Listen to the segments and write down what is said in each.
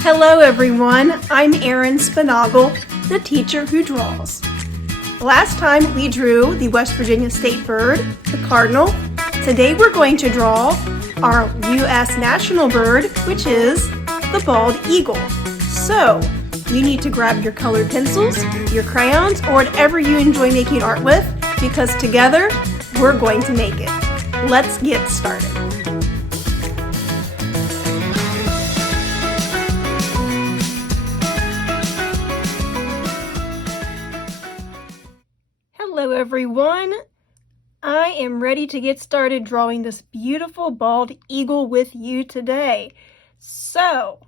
Hello everyone, I'm Erin Spinagle, the teacher who draws. Last time we drew the West Virginia state bird, the cardinal. Today we're going to draw our U.S. national bird, which is the bald eagle. So, you need to grab your colored pencils, your crayons, or whatever you enjoy making art with, because together we're going to make it. Let's get started. Hello everyone, I am ready to get started drawing this beautiful bald eagle with you today. So,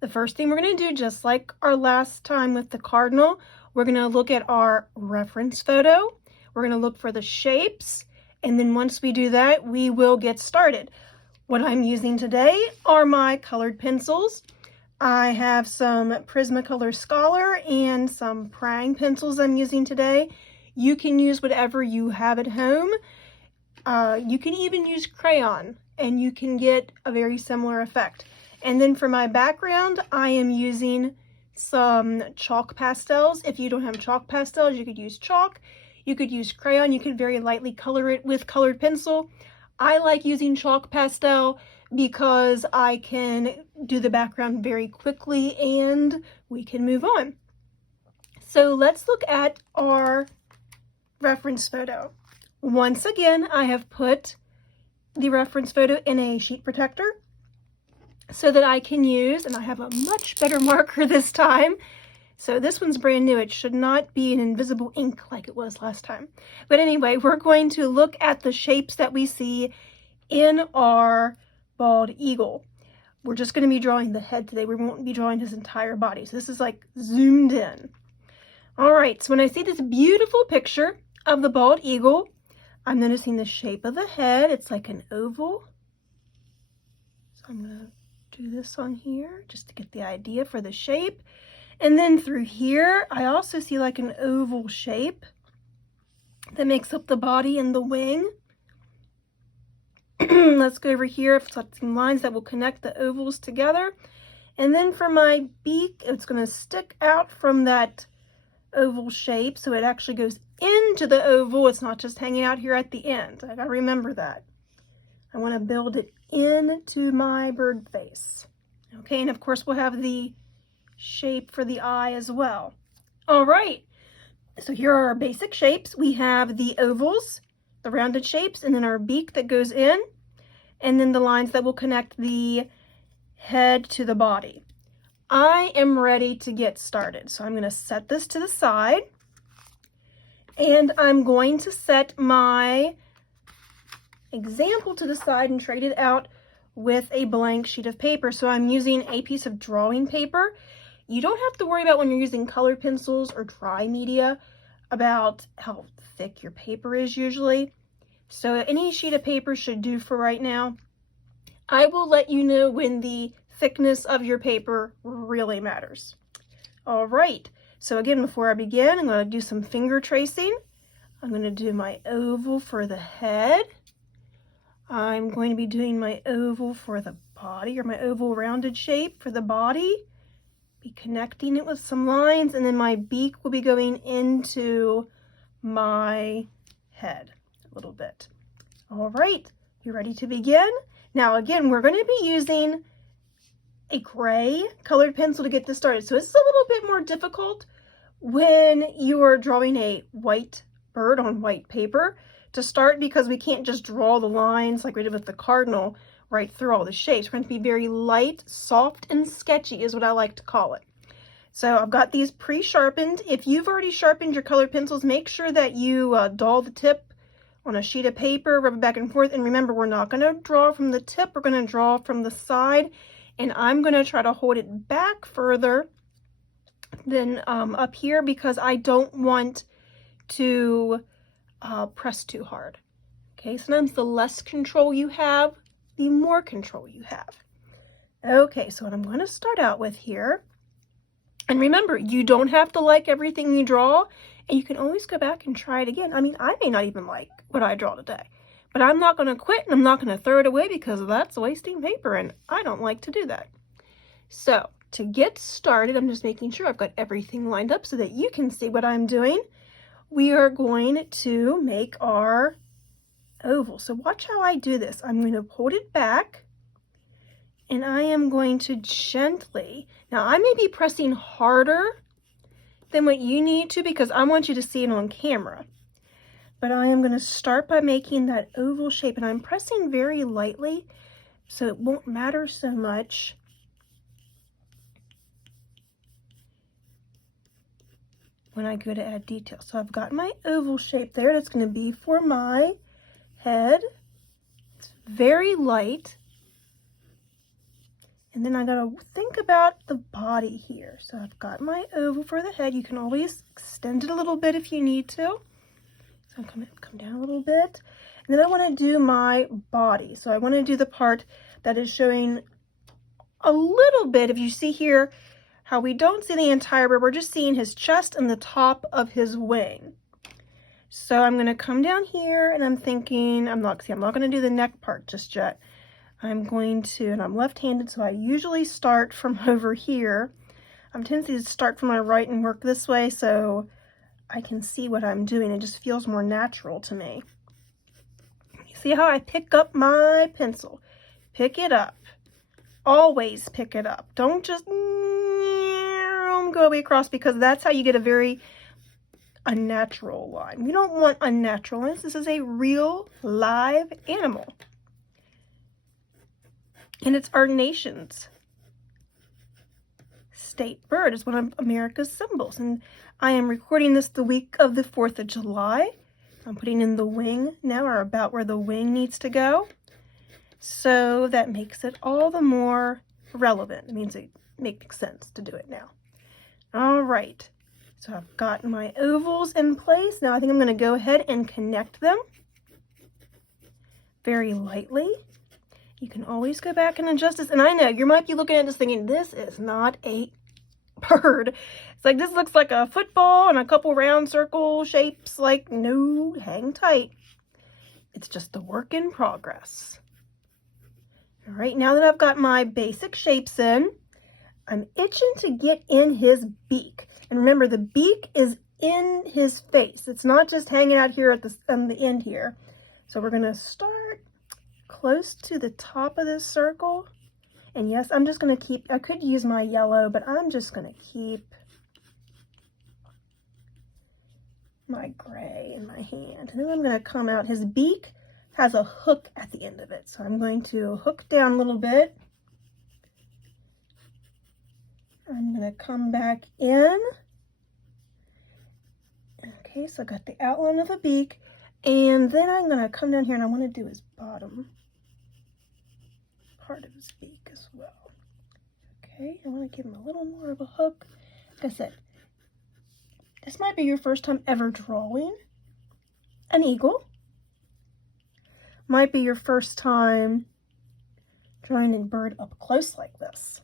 the first thing we're going to do, just like our last time with the cardinal, we're going to look at our reference photo. We're going to look for the shapes, and then once we do that, we will get started. What I'm using today are my colored pencils. I have some Prismacolor Scholar and some Prang pencils I'm using today. You can use whatever you have at home. You can even use crayon and you can get a very similar effect. And then for my background, I am using some chalk pastels. If you don't have chalk pastels, you could use chalk. You could use crayon. You could very lightly color it with colored pencil. I like using chalk pastel because I can do the background very quickly and we can move on. So let's look at our reference photo. Once again, I have put the reference photo in a sheet protector so that I can use, and I have a much better marker this time. So this one's brand new. It should not be an invisible ink like it was last time. But anyway, we're going to look at the shapes that we see in our bald eagle. We're just going to be drawing the head today. We won't be drawing his entire body. So this is like zoomed in. All right, so when I see this beautiful picture of the bald eagle, I'm noticing the shape of the head. It's like an oval. So I'm going to do this on here just to get the idea for the shape. And then through here, I also see like an oval shape that makes up the body and the wing. Let's go over here. I've got some lines that will connect the ovals together. And then for my beak, it's going to stick out from that oval shape, so it actually goes into the oval. It's not just hanging out here at the end. I gotta remember that. I want to build it into my bird face. Okay, and of course we'll have the shape for the eye as well. All right, so here are our basic shapes. We have the ovals, the rounded shapes, and then our beak that goes in, and then the lines that will connect the head to the body. I am ready to get started. So I'm going to set this to the side and I'm going to set my example to the side and trade it out with a blank sheet of paper. So I'm using a piece of drawing paper. You don't have to worry about when you're using colored pencils or dry media about how thick your paper is usually. So any sheet of paper should do for right now. I will let you know when the thickness of your paper really matters. All right, so again, before I begin, I'm going to do some finger tracing. I'm going to do my oval for the head. I'm going to be doing my oval for the body, or my oval rounded shape for the body. Be connecting it with some lines, and then my beak will be going into my head a little bit. All right, you ready to begin? Now again, we're going to be using a gray colored pencil to get this started. So it's a little bit more difficult when you are drawing a white bird on white paper to start, because we can't just draw the lines like we did with the cardinal right through all the shapes. We're going to be very light, soft, and sketchy is what I like to call it. So I've got these pre-sharpened. If you've already sharpened your colored pencils, make sure that you dull the tip on a sheet of paper, rub it back and forth. And remember, we're not going to draw from the tip. We're going to draw from the side. And I'm going to try to hold it back further than up here, because I don't want to press too hard. Okay, sometimes the less control you have, the more control you have. Okay, so what I'm going to start out with here, and remember, you don't have to like everything you draw, and you can always go back and try it again. I mean, I may not even like what I draw today, but I'm not going to quit and I'm not going to throw it away because that's wasting paper and I don't like to do that. So to get started, I'm just making sure I've got everything lined up so that you can see what I'm doing. We are going to make our oval. So watch how I do this. I'm going to hold it back and I am going to gently, now I may be pressing harder than what you need to because I want you to see it on camera. But I am going to start by making that oval shape, and I'm pressing very lightly so it won't matter so much. When I go to add detail. So I've got my oval shape there. That's going to be for my head. It's very light. And then I got to think about the body here. So I've got my oval for the head. You can always extend it a little bit if you need to. So I'm going to come down a little bit. And then I want to do my body. So I want to do the part that is showing a little bit. If you see here, how we don't see the entire bird, we're just seeing his chest and the top of his wing. So I'm going to come down here and I'm thinking, I'm not going to do the neck part just yet. I'm going to, and I'm left-handed, so I usually start from over here. I'm tendency to start from my right and work this way so I can see what I'm doing. It just feels more natural to me. You see how I pick up my pencil? Pick it up. Always pick it up. Don't just go away across, because that's how you get a very unnatural line. We don't want unnatural lines. This is a real live animal. And it's our nation's state bird. It's one of America's symbols. And I am recording this the week of the 4th of July. I'm putting in the wing now, or about where the wing needs to go. So that makes it all the more relevant. It means it makes sense to do it now. All right, so I've got my ovals in place. Now I think I'm going to go ahead and connect them very lightly. You can always go back and adjust this. And I know you might be looking at this thinking, this is not a bird. It's like, this looks like a football and a couple round circle shapes. Like, no, hang tight. It's just a work in progress. All right, now that I've got my basic shapes in, I'm itching to get in his beak. And remember, the beak is in his face. It's not just hanging out here at on the end here. So we're going to start close to the top of this circle. And yes, I'm just going to keep, I could use my yellow, but I'm just going to keep my gray in my hand. And then I'm going to come out. His beak has a hook at the end of it. So I'm going to hook down a little bit. I'm going to come back in. Okay, so I got the outline of the beak. And then I'm going to come down here and I want to do his bottom part of his beak as well. Okay, I want to give him a little more of a hook. Like I said, this might be your first time ever drawing an eagle. Might be your first time drawing a bird up close like this.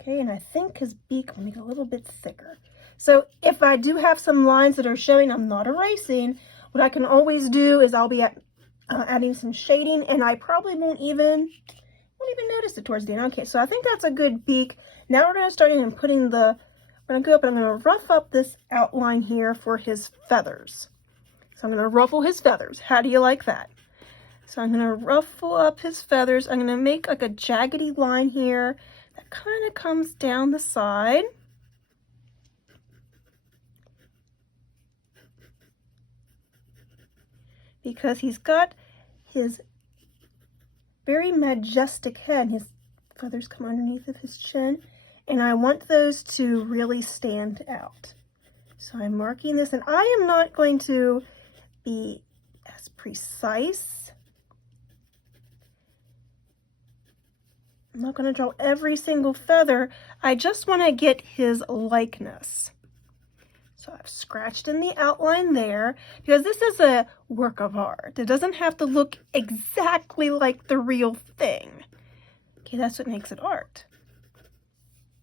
Okay, and I think his beak will make it a little bit thicker. So if I do have some lines that are showing, I'm not erasing. What I can always do is I'll be adding some shading, and I probably won't even notice it towards the end. Okay, so I think that's a good beak. Now we're going to start in and putting the, I'm going to go up and I'm going to rough up this outline here for his feathers. So I'm going to ruffle his feathers. How do you like that? So I'm going to ruffle up his feathers. I'm going to make like a jaggedy line here that kind of comes down the side. Because he's got his very majestic head. His feathers come underneath of his chin. And I want those to really stand out. So I'm marking this, and I am not going to be as precise. I'm not going to draw every single feather. I just want to get his likeness. So I've scratched in the outline there because this is a work of art. It doesn't have to look exactly like the real thing. Okay, that's what makes it art.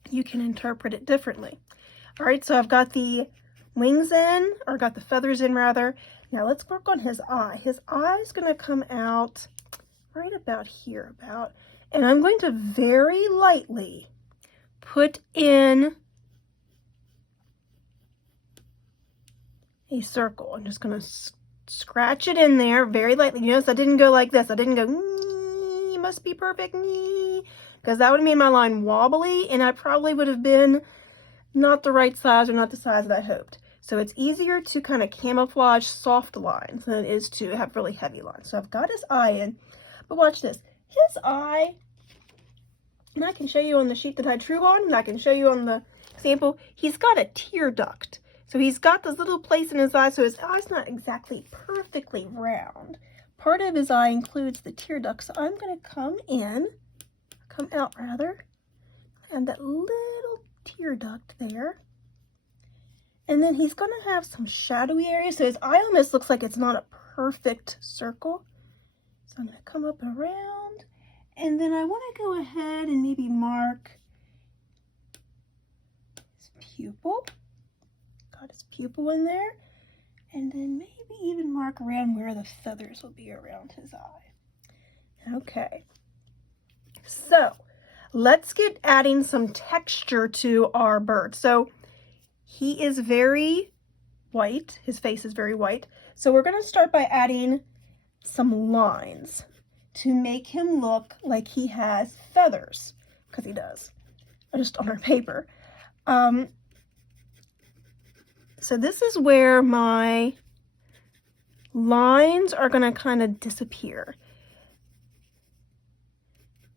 You can interpret it differently. All right, so I've got the wings in, or got the feathers in rather. Now let's work on his eye. His eye is going to come out right about here, and I'm going to very lightly put in a circle. I'm just going to scratch it in there very lightly. You notice I didn't go like this. I didn't go, it must be perfect, because that would have made my line wobbly, and I probably would have been not the right size or not the size that I hoped. So it's easier to kind of camouflage soft lines than it is to have really heavy lines. So I've got his eye in, but watch this. His eye, and I can show you on the sheet that I drew on, and I can show you on the example, he's got a tear duct. So he's got this little place in his eye, so his eye's not exactly perfectly round. Part of his eye includes the tear duct, so I'm going to come out rather, and that little tear duct there. And then he's going to have some shadowy areas, so his eye almost looks like it's not a perfect circle. So I'm going to come up around, and then I want to go ahead and maybe mark his pupil. Got his pupil in there, and then maybe even mark around where the feathers will be around his eye. Okay, so let's get adding some texture to our bird. So he is very white, his face is very white, so we're going to start by adding some lines to make him look like he has feathers, because he does, just on our paper. So this is where my lines are going to kind of disappear.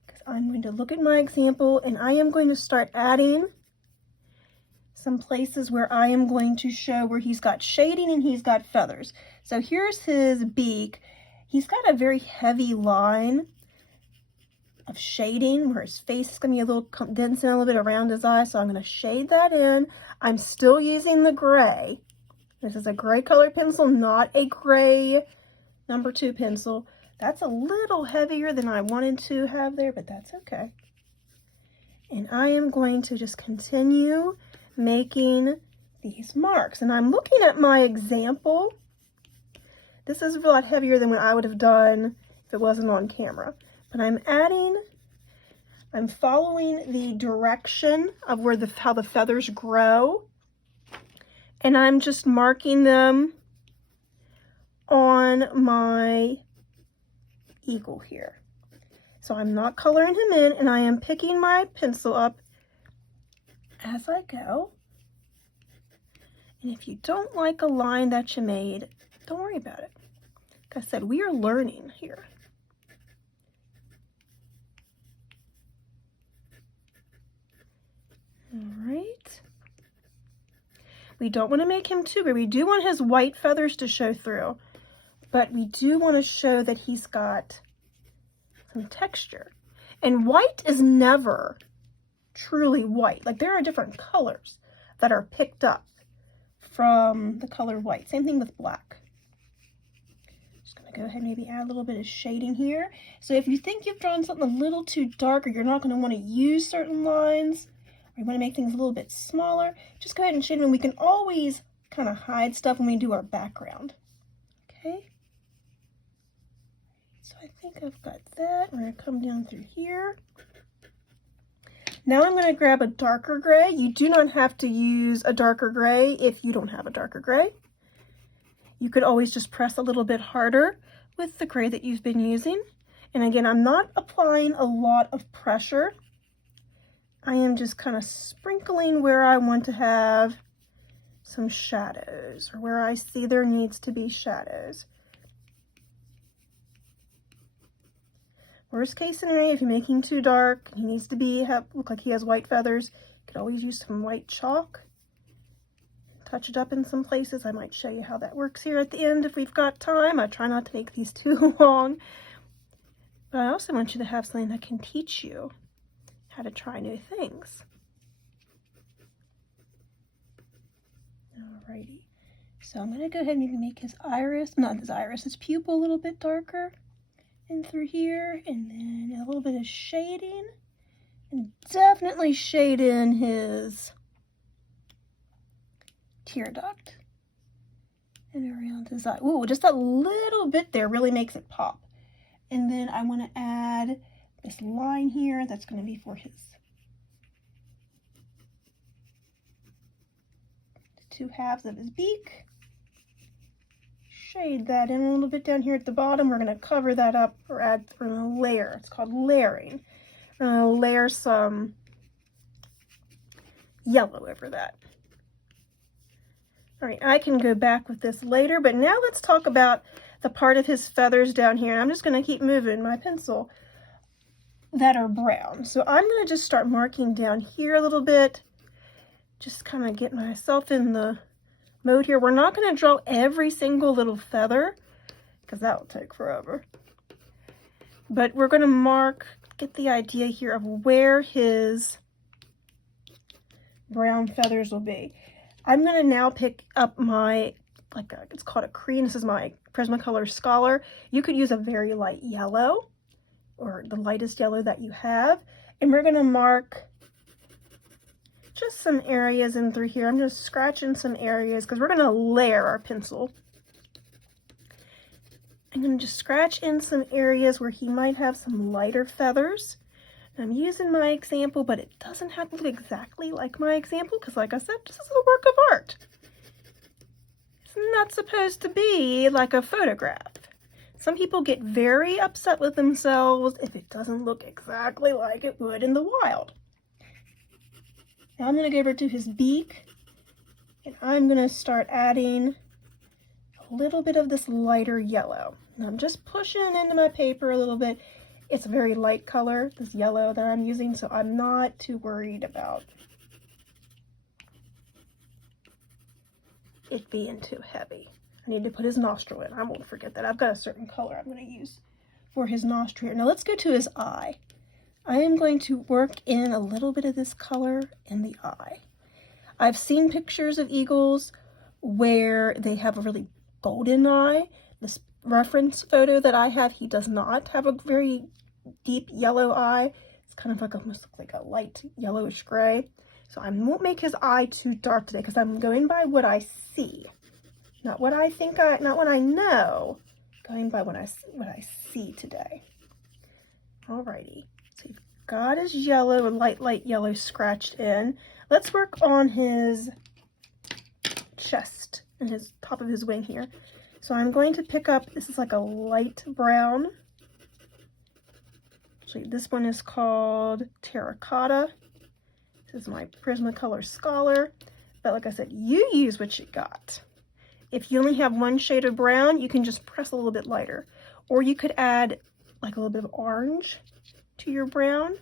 Because I'm going to look at my example, and I am going to start adding some places where I am going to show where he's got shading and he's got feathers. So here's his beak. He's got a very heavy line of shading where his face is going to be a little condensed in a little bit around his eye, so I'm going to shade that in. I'm still using the gray. This is a gray color pencil, not a gray number 2 pencil. That's a little heavier than I wanted to have there, but that's okay. And I am going to just continue making these marks. And I'm looking at my example. This is a lot heavier than what I would have done if it wasn't on camera. But I'm following the direction of where how the feathers grow. And I'm just marking them on my eagle here. So I'm not coloring him in, and I am picking my pencil up as I go. And if you don't like a line that you made, don't worry about it. Like I said, we are learning here. All right. We don't want to make him too big. We do want his white feathers to show through, but we do want to show that he's got some texture. And white is never truly white. Like, there are different colors that are picked up from the color white. Same thing with black. Just going to go ahead and maybe add a little bit of shading here. So if you think you've drawn something a little too dark, or you're not going to want to use certain lines, or you want to make things a little bit smaller, just go ahead and shade them. We can always kind of hide stuff when we do our background. Okay? So I think I've got that. We're going to come down through here. Now I'm going to grab a darker gray. You do not have to use a darker gray if you don't have a darker gray. You could always just press a little bit harder with the gray that you've been using. And again, I'm not applying a lot of pressure. I am just kind of sprinkling where I want to have some shadows, or where I see there needs to be shadows. Worst case scenario, if you're making too dark, he needs to look like he has white feathers, you could always use some white chalk. Touch it up in some places. I might show you how that works here at the end if we've got time. I try not to make these too long. But I also want you to have something that can teach you how to try new things. Alrighty. So I'm going to go ahead and maybe make his his pupil a little bit darker. In through here, and then a little bit of shading, and definitely shade in his tear duct and around his eye. Ooh, just a little bit there really makes it pop. And then I want to add this line here that's going to be for his two halves of his beak. Shade that in a little bit down here at the bottom. We're going to cover that up or add through a layer. It's called layering. We're going to layer some yellow over that. All right, I can go back with this later, but now let's talk about the part of his feathers down here. And I'm just going to keep moving my pencil that are brown. So I'm going to just start marking down here a little bit. Just kind of get myself in the mode here. We're not going to draw every single little feather because that will take forever. But we're going to get the idea here of where his brown feathers will be. I'm going to now pick up my, it's called a cream. This is my Prismacolor Scholar. You could use a very light yellow or the lightest yellow that you have. And we're going to mark just some areas in through here. I'm just scratching some areas because we're going to layer our pencil. I'm going to just scratch in some areas where he might have some lighter feathers. I'm using my example, but it doesn't have to look exactly like my example because, like I said, this is a work of art. It's not supposed to be like a photograph. Some people get very upset with themselves if it doesn't look exactly like it would in the wild. Now I'm going to go over to his beak, and I'm going to start adding a little bit of this lighter yellow. Now I'm just pushing into my paper a little bit. It's a very light color, this yellow that I'm using, so I'm not too worried about it being too heavy. I need to put his nostril in. I won't forget that. I've got a certain color I'm going to use for his nostril. Now let's go to his eye. I am going to work in a little bit of this color in the eye. I've seen pictures of eagles where they have a really golden eye. This reference photo that I have, he does not have a very deep yellow eye. It's kind of like almost like a light yellowish gray. So I won't make his eye too dark today because I'm going by what I see. Not what I think not what I know. Going by what I see today. Alrighty. So you've got his yellow, light yellow scratched in. Let's work on his chest and his top of his wing here. So I'm going to pick up, this is like a light brown. Actually, this one is called Terracotta. This is my Prismacolor Scholar. But like I said, you use what you got. If you only have one shade of brown, you can just press a little bit lighter. Or you could add like a little bit of orange to your brown.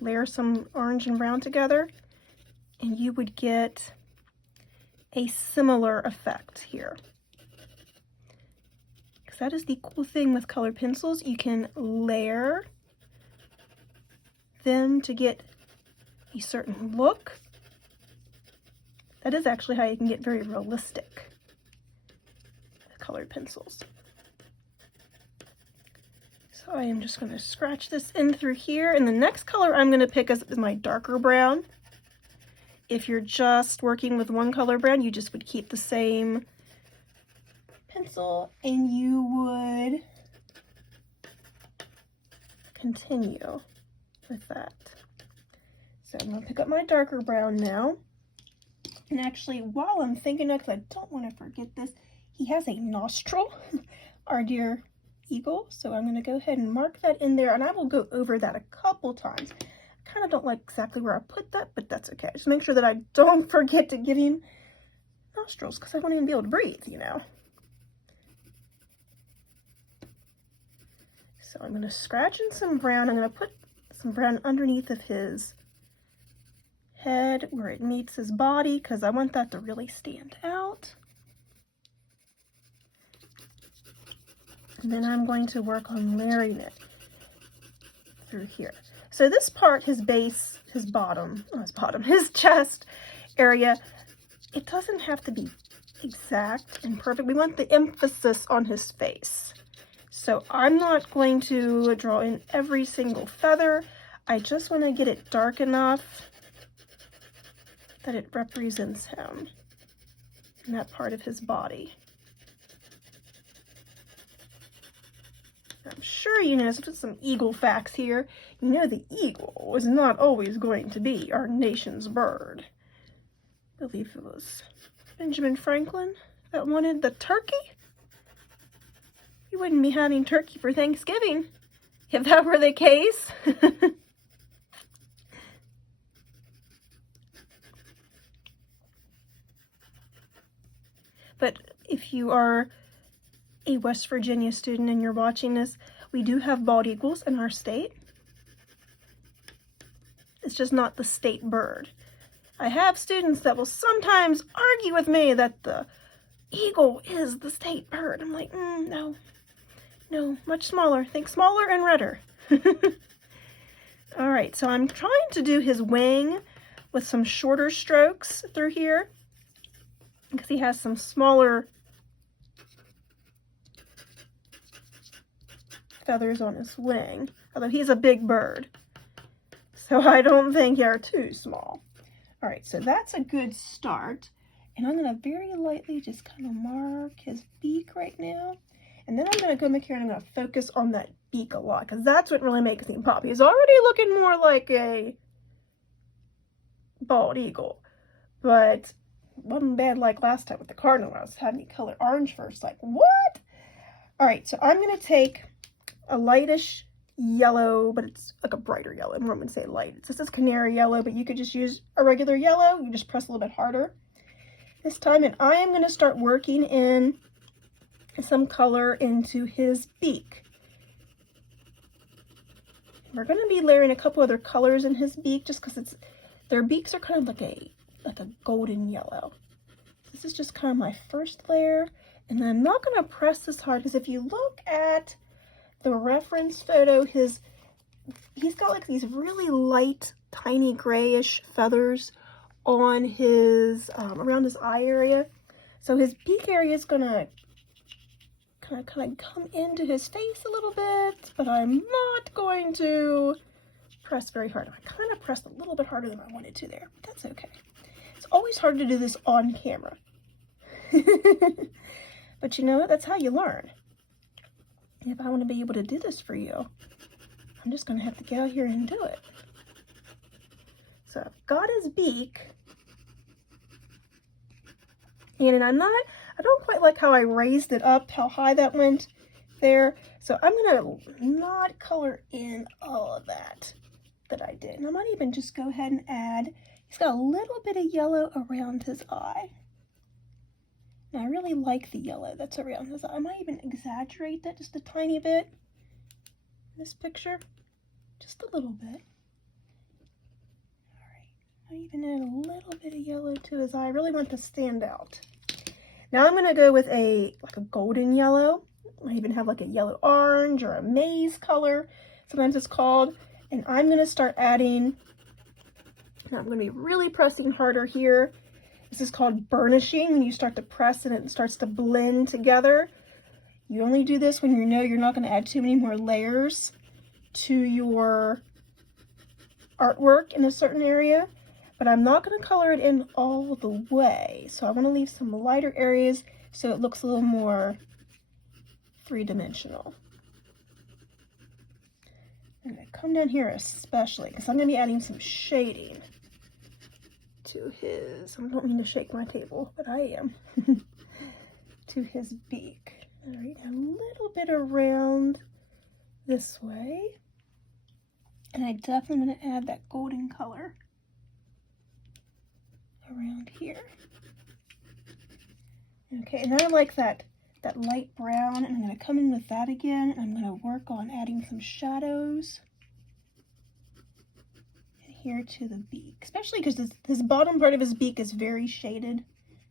Layer some orange and brown together. And you would get a similar effect here. That is the cool thing with colored pencils. You can layer them to get a certain look. That is actually how you can get very realistic with colored pencils. So I am just going to scratch this in through here. And the next color I'm going to pick is my darker brown. If you're just working with one color brown, you just would keep the same pencil and you would continue with that. So I'm going to pick up my darker brown now. And actually, while I'm thinking of, because I don't want to forget this, he has a nostril, our dear eagle. So I'm going to go ahead and mark that in there, and I will go over that a couple times. I kind of don't like exactly where I put that, but that's okay. Just make sure that I don't forget to give him nostrils, because I won't even be able to breathe, you know. So I'm going to scratch in some brown. I'm going to put some brown underneath of his head where it meets his body because I want that to really stand out. And then I'm going to work on layering it through here. So this part, his base, his chest area, it doesn't have to be exact and perfect. We want the emphasis on his face. So I'm not going to draw in every single feather. I just want to get it dark enough that it represents him and that part of his body. I'm sure you know some eagle facts here. You know the eagle is not always going to be our nation's bird. I believe it was Benjamin Franklin that wanted the turkey. You wouldn't be having turkey for Thanksgiving if that were the case. But if you are a West Virginia student and you're watching this, we do have bald eagles in our state. It's just not the state bird. I have students that will sometimes argue with me that the eagle is the state bird. I'm like, no, much smaller. Think smaller and redder. All right, so I'm trying to do his wing with some shorter strokes through here because he has some smaller feathers on his wing, although he's a big bird. So I don't think they're too small. All right, so that's a good start. And I'm gonna very lightly just kind of mark his beak right now. And then I'm gonna go back here and I'm gonna focus on that beak a lot because that's what really makes him pop. He's already looking more like a bald eagle, but wasn't bad like last time with the cardinal when I was having me color orange first. Like, what? All right, so I'm gonna take a lightish yellow, but it's like a brighter yellow. I'm going to say light. This is canary yellow, but you could just use a regular yellow. You just press a little bit harder this time, and I am going to start working in some color into his beak. We're going to be layering a couple other colors in his beak just because their beaks are kind of like a golden yellow. This is just kind of my first layer, and then I'm not going to press this hard because if you look at the reference photo, he's got like these really light, tiny grayish feathers on his, around his eye area. So his beak area is gonna kind of come into his face a little bit, but I'm not going to press very hard. I kind of pressed a little bit harder than I wanted to there, but that's okay. It's always hard to do this on camera. But you know what? That's how you learn. If I want to be able to do this for you, I'm just going to have to get out here and do it. So I've got his beak. And I don't quite like how I raised it up, how high that went there. So I'm going to not color in all of that I did. And I might even just go ahead and add, he's got a little bit of yellow around his eye. And I really like the yellow that's around his eye. I might even exaggerate that just a tiny bit in this picture. Just a little bit. All right. I even add a little bit of yellow to his eye. I really want to stand out. Now I'm going to go with like a golden yellow. I even have like a yellow orange or a maize color, sometimes it's called. And I'm going to start adding, and I'm going to be really pressing harder here. This is called burnishing, when you start to press and it starts to blend together. You only do this when you know you're not going to add too many more layers to your artwork in a certain area. But I'm not going to color it in all the way. So I want to leave some lighter areas so it looks a little more three-dimensional. I'm going to come down here especially because I'm going to be adding some shading to his, I don't mean to shake my table, but I am, to his beak. All right, a little bit around this way. And I definitely want to add that golden color around here. Okay, and I like that light brown, and I'm going to come in with that again, and I'm going to work on adding some shadows here to the beak, especially because this bottom part of his beak is very shaded.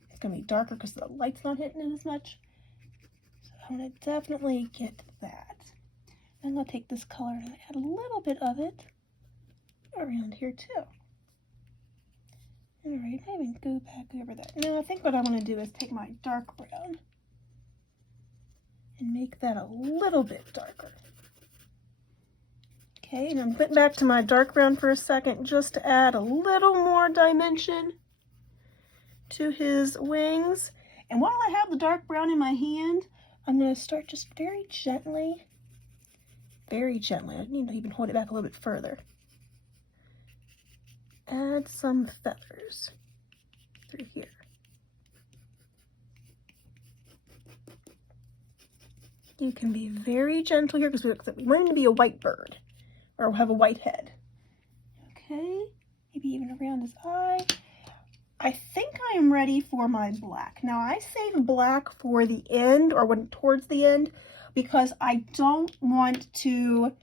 It's going to be darker because the light's not hitting it as much. So I'm going to definitely get that. I'm going to take this color and add a little bit of it around here too. All right, maybe go back over that. Now I think what I want to do is take my dark brown and make that a little bit darker. Okay, and I'm putting back to my dark brown for a second just to add a little more dimension to his wings. And while I have the dark brown in my hand, I'm going to start just very gently. I need to even hold it back a little bit further. Add some feathers through You can be very gentle here because we want him to be a white bird or have a white head. Okay, maybe even around his eye. I think I am ready for my black. Now I save black for the end or when towards the end because I don't want to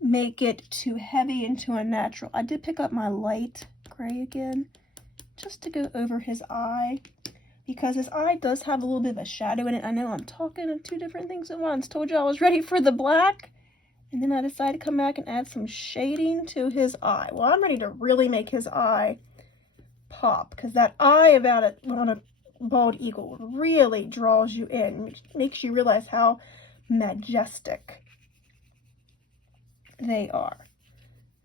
make it too heavy and too unnatural. I did pick up my light gray again just to go over his eye because his eye does have a little bit of a shadow in it. I know I'm talking of two different things at once. Told you I was ready for the black and then I decided to come back and add some shading to his eye. Well, I'm ready to really make his eye pop because that eye about it on a bald eagle really draws you in, makes you realize how majestic they are.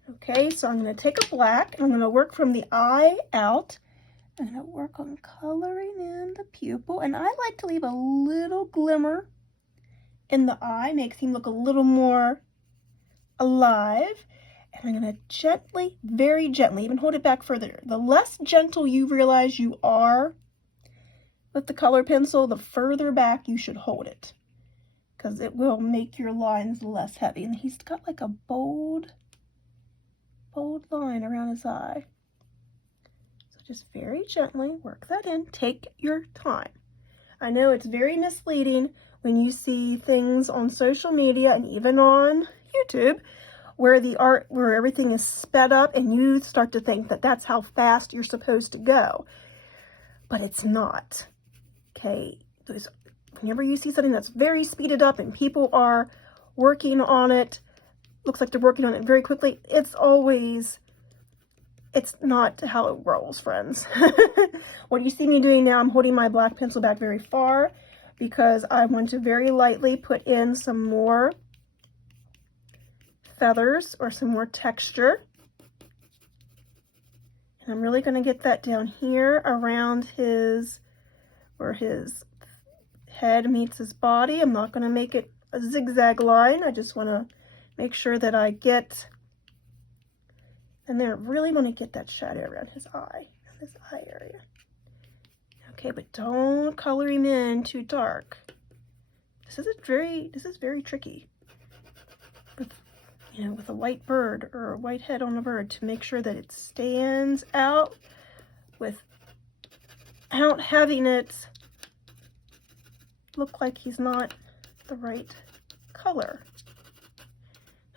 Okay, so I'm going to take a black and I'm going to work from the eye out. I'm going to work on coloring in the pupil, and I like to leave a little glimmer in the eye, makes him look a little more alive. And I'm going to gently, very gently, even hold it back further. The less gentle you realize you are with the color pencil, the further back you should hold it, because it will make your lines less heavy. And he's got like a bold line around his eye. So just very gently work that in. Take your time. I know it's very misleading when you see things on social media and even on YouTube where everything is sped up and you start to think that that's how fast you're supposed to go. But it's not. Okay? Whenever you see something that's very speeded up and people are working on it, looks like they're working on it very quickly, it's not how it rolls, friends. What you see me doing now, I'm holding my black pencil back very far because I want to very lightly put in some more feathers or some more texture. And I'm really going to get that down here around where his head meets his body. I'm not going to make it a zigzag line. I just want to make sure that I get, and then I really want to get that shadow around his eye area. Okay, but don't color him in too dark. This is very tricky. With a white bird or a white head on a bird, to make sure that it stands out without having it look like he's not the right color.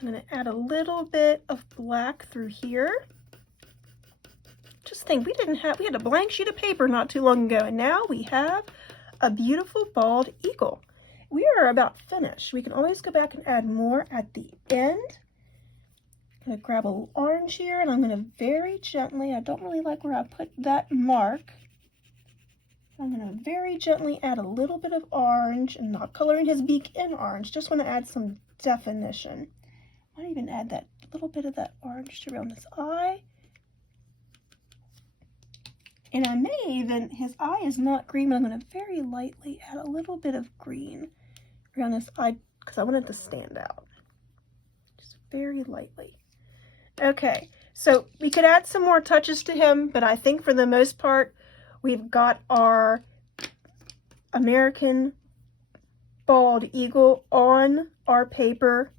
I'm going to add a little bit of black through here. Just think, we had a blank sheet of paper not too long ago, and now we have a beautiful bald eagle. We are about finished. We can always go back and add more at the end. I'm going to grab a little orange here, and I'm going to very gently, I don't really like where I put that mark. I'm going to very gently add a little bit of orange, and not coloring his beak in orange, just want to add some definition. I might even add that little bit of that orange around his eye. And I may even, his eye is not green, but I'm going to very lightly add a little bit of green around his eye because I want it to stand out. Just very lightly. Okay, so we could add some more touches to him, but I think for the most part, we've got our American bald eagle on our paper,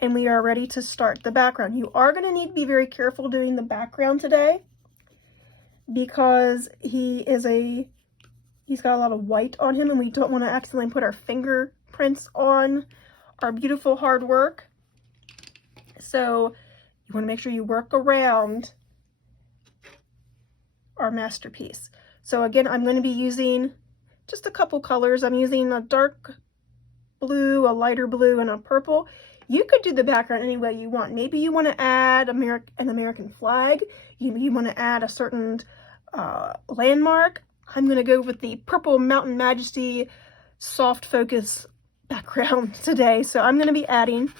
and we are ready to start the background. You are going to need to be very careful doing the background today because he's got a lot of white on him, and we don't want to accidentally put our fingerprints on our beautiful hard work. So you want to make sure you work around our masterpiece. So again, I'm going to be using just a couple colors. I'm using a dark blue, a lighter blue, and a purple. You could do the background any way you want. Maybe you want to add an American flag. You want to add a certain landmark. I'm going to go with the Purple Mountain Majesty soft focus background today. So I'm going to be adding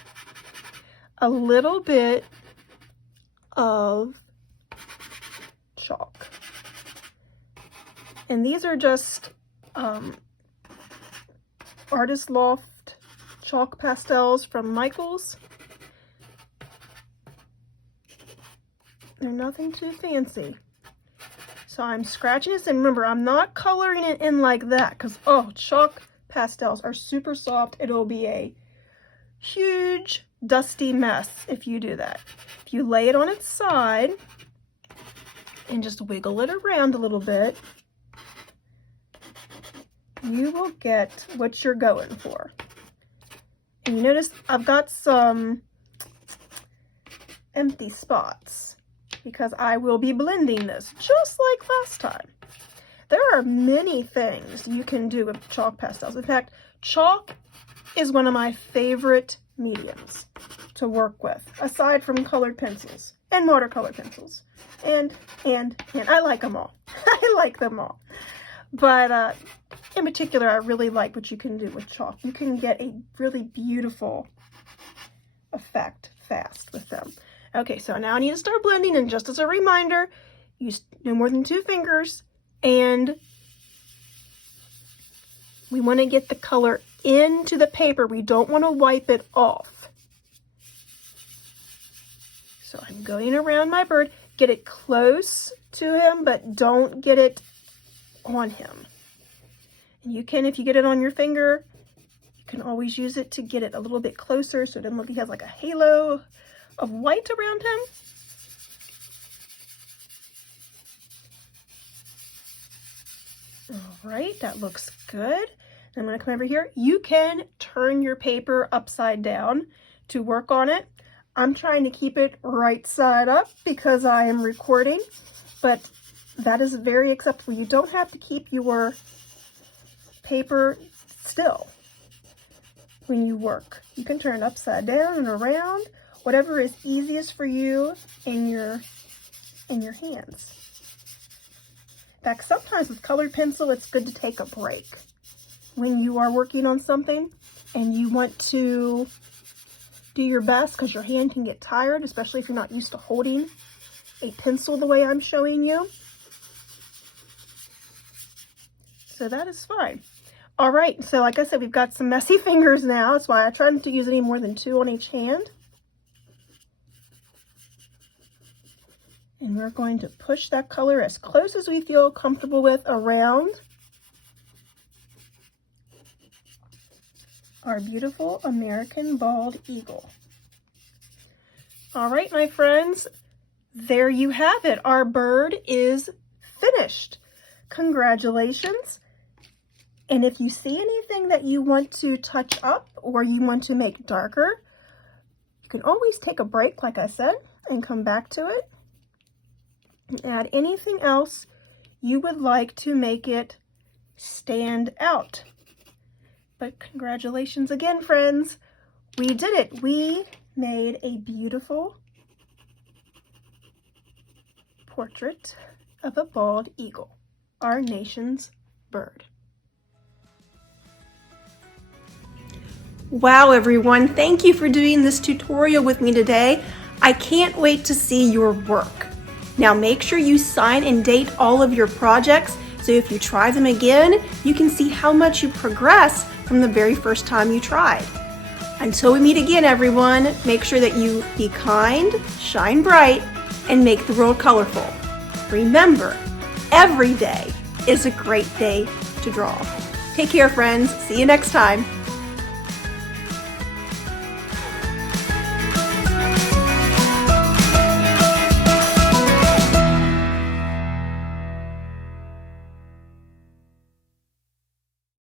a little bit of chalk. And these are just Artist Loft chalk pastels from Michaels. They're nothing too fancy. So I'm scratching this, and remember, I'm not coloring it in like that because, oh, chalk pastels are super soft. It'll be a huge dusty mess if you do that. If you lay it on its side and just wiggle it around a little bit, you will get what you're going for. And you notice I've got some empty spots because I will be blending this just like last time. There are many things you can do with chalk pastels. In fact, chalk is one of my favorite mediums to work with, aside from colored pencils and watercolor pencils. And I like them all. I like them all. But in particular, I really like what you can do with chalk. You can get a really beautiful effect fast with them. Okay, so now I need to start blending, and just as a reminder, use no more than 2 fingers, and we want to get the color into the paper. We don't want to wipe it off. So I'm going around my bird. Get it close to him, but don't get it on him. And you can, if you get it on your finger, you can always use it to get it a little bit closer so it doesn't look like he has like a halo of white around him. All right, that looks good. I'm going to come over here. You can turn your paper upside down to work on it. I'm trying to keep it right side up because I am recording, but that is very acceptable. You don't have to keep your paper still when you work. You can turn it upside down and around, whatever is easiest for you in your hands. In fact, sometimes with colored pencil, it's good to take a break when you are working on something and you want to do your best, because your hand can get tired, especially if you're not used to holding a pencil the way I'm showing you. So that is fine. All right, so like I said, we've got some messy fingers now. That's why I try not to use any more than 2 on each hand. And we're going to push that color as close as we feel comfortable with around our beautiful American bald eagle. All right, my friends, there you have it. Our bird is finished. Congratulations. And if you see anything that you want to touch up or you want to make darker, you can always take a break, like I said, and come back to it and add anything else you would like to make it stand out. But congratulations again, friends. We did it. We made a beautiful portrait of a bald eagle, our nation's bird. Wow, everyone. Thank you for doing this tutorial with me today. I can't wait to see your work. Now make sure you sign and date all of your projects so if you try them again, you can see how much you progress from the very first time you tried. Until we meet again, everyone, make sure that you be kind, shine bright, and make the world colorful. Remember, every day is a great day to draw. Take care, friends. See you next time.